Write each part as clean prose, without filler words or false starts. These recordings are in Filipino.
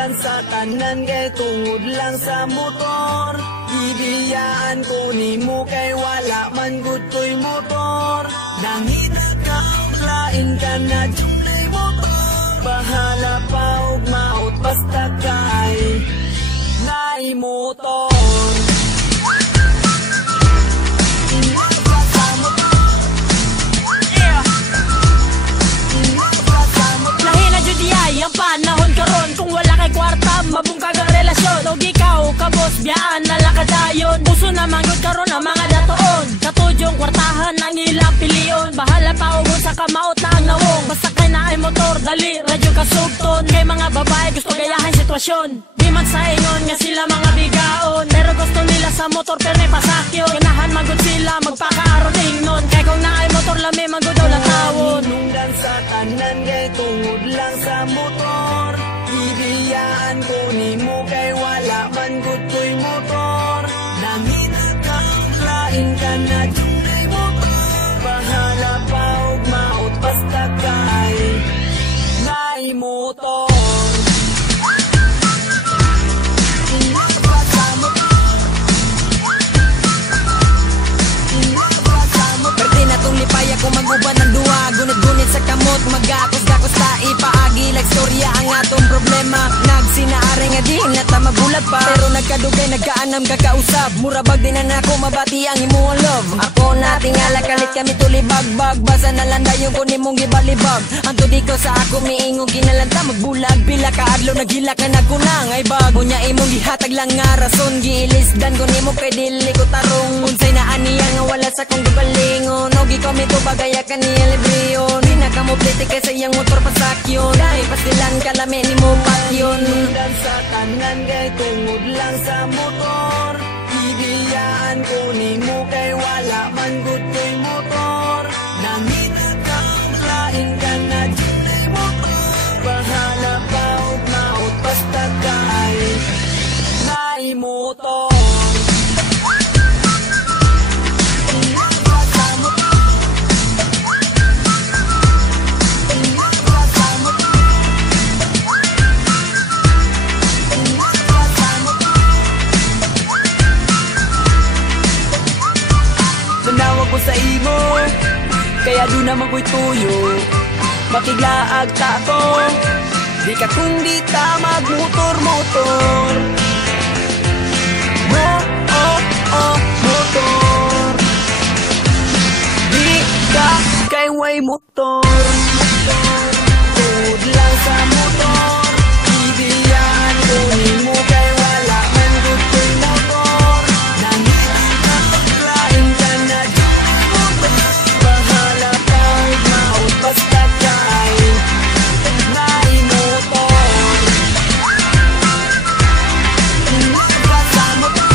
hinungdan sa tanan kay tungod lang sa motor. Ibiyaan ko nimo kay wala man gud ko'y motor. Nangita ka lain ka na jumlay motor. Bahala pa og maot basta kay nai motor. Ang panahon karon kung wala kay kwarta mabungkag ang relasyon. Og ikaw kabos biyaan nalakadayon. Puso na manggod karon ang mga datoon. Katudyong kwartahan ang ilang piliyon. Bahala pa og sa kamaot na ang nawong. Basta kay na ay motor dali radyo kasugton. Kay mga babae gusto gayahin sitwasyon. Di man sa ingon nga sila mga bigaon. Pero gusto nila sa motor pero may pasakyon. Ganahan manggod sila magpakaaron ingnon. Kay kung na ay motor lami manggod daw latawon. Hinungdan sa tanan kay tungod lang sa motor. Ibiyaan ko nimo kay wala man gud ko'y motor. Nangita ka lain ka na jumlay motor. Bahala pa og maot basta kay nai motor. Perti na tong lipaya ko maguban ng duwa. Gunit-gunit sa kamot magakos-gakos ta ipaagi like storya ang atong problema. Nagsinaari nga di na ta mabulag pa. Pero nagkadugay nagkaanam kakausap. Murabag din na ako mabati ang imuong love. Ako na tingala kalit kami tulibag-bag. Basa na landa yung kunin mong gibalibag. Ang tudi ko sa ako miingong kinalanta magbulag. Bila ka adlaw naghila ka nagkunang ay bag. Unya imong gihatag lang nga rason. Giilisdan ko nimo kay dili ko tarong. Unsay na aniya nga wala sa kong gibalingon. Ogi kami to bagaya kaniya libriyon. Di na kamuplete kay sa iyang motor pasakyon. Dahil pasilan kalami ni mo patyon. Hinungdan sa tanan kay tungod lang sa motor. Ibiyaan ko nimo kay wala man gud ko'y motor. Nangita ka lain ka na jumlay motor. Bahala pa og maot basta kay nai motor. Nanawag ko sa imo kaya do naman ko'y tuyo. Makiglaag ta ko di ka kung di ta magmotor-motor. Motor. Di ka kay way motor. Tungod lang sa motor. Ibiyaan ko nimo kay wala man gud ko'y motor. Nangita ka lain ka na jumlay motor. Bahala pa og maot basta kay nai motor. Hinungdan sa motor.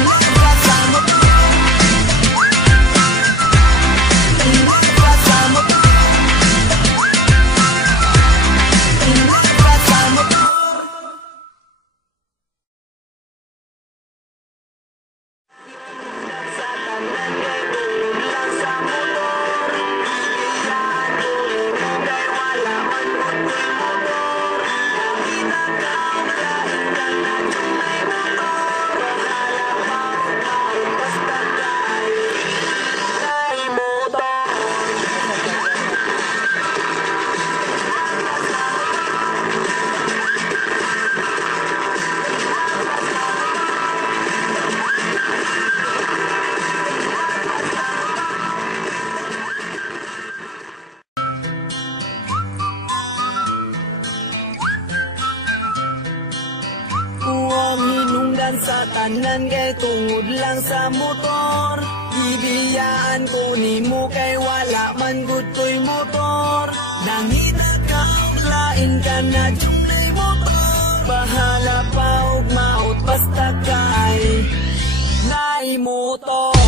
Hinungdan sa motor. Hinungdan sa motor. Hinungdan sa motor. Ang hinungdan sa tanan kay tungod lang sa motor. Ibiyaan ko nimo kay wala man gud ko'y motor. Nangita ka lain ka na jumlay motor. Bahala pa og maot basta kay nai motor.